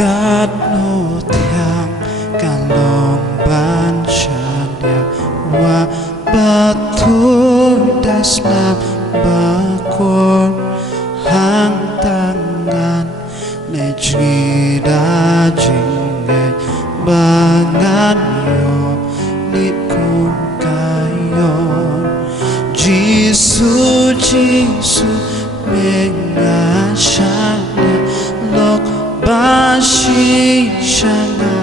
gạt nô thiang cả lòng ban chania wa batu daslam bakor hang tangan ne jida jingge bangan yo ni kum kayo Giêsu Giêsu mengashana lok bashi shanga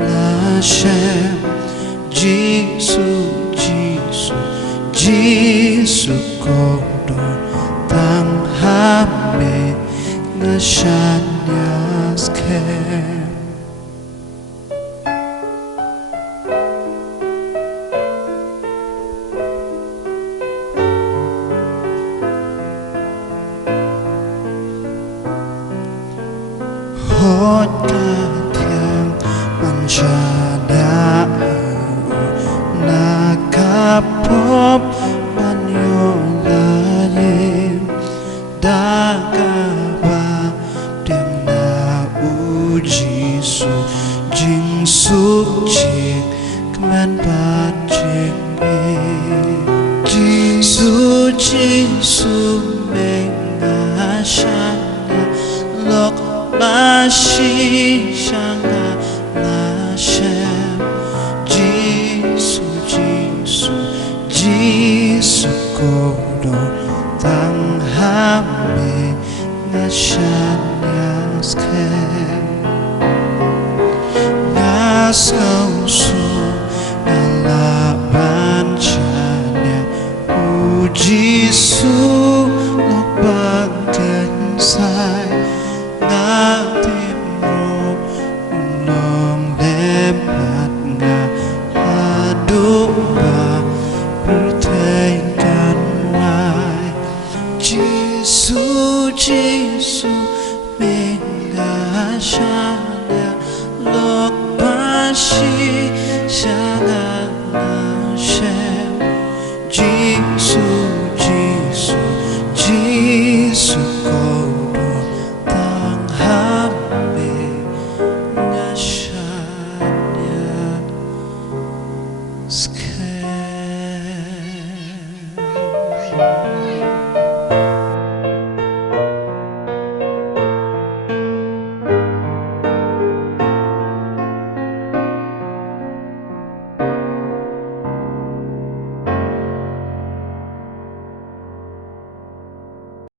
la shem Giêsu Giêsu Giêsu kodor tang hame ngashanyas kem hốt ca thiang manjada na kapop banyola yim da ba dem na u Giêsu jing su chik kman ba ching Giêsu Giêsu menga shana lok Bashi shanga la shem Giêsu Giêsu Giêsu kodor tang hame ngashanyas kem ngasausu ngalaban chanya u Giêsu lok bagten sai na tim ro long lem hat nga hadu ba pertengkan wai Giêsu Giêsu mengashana lok bashi shanga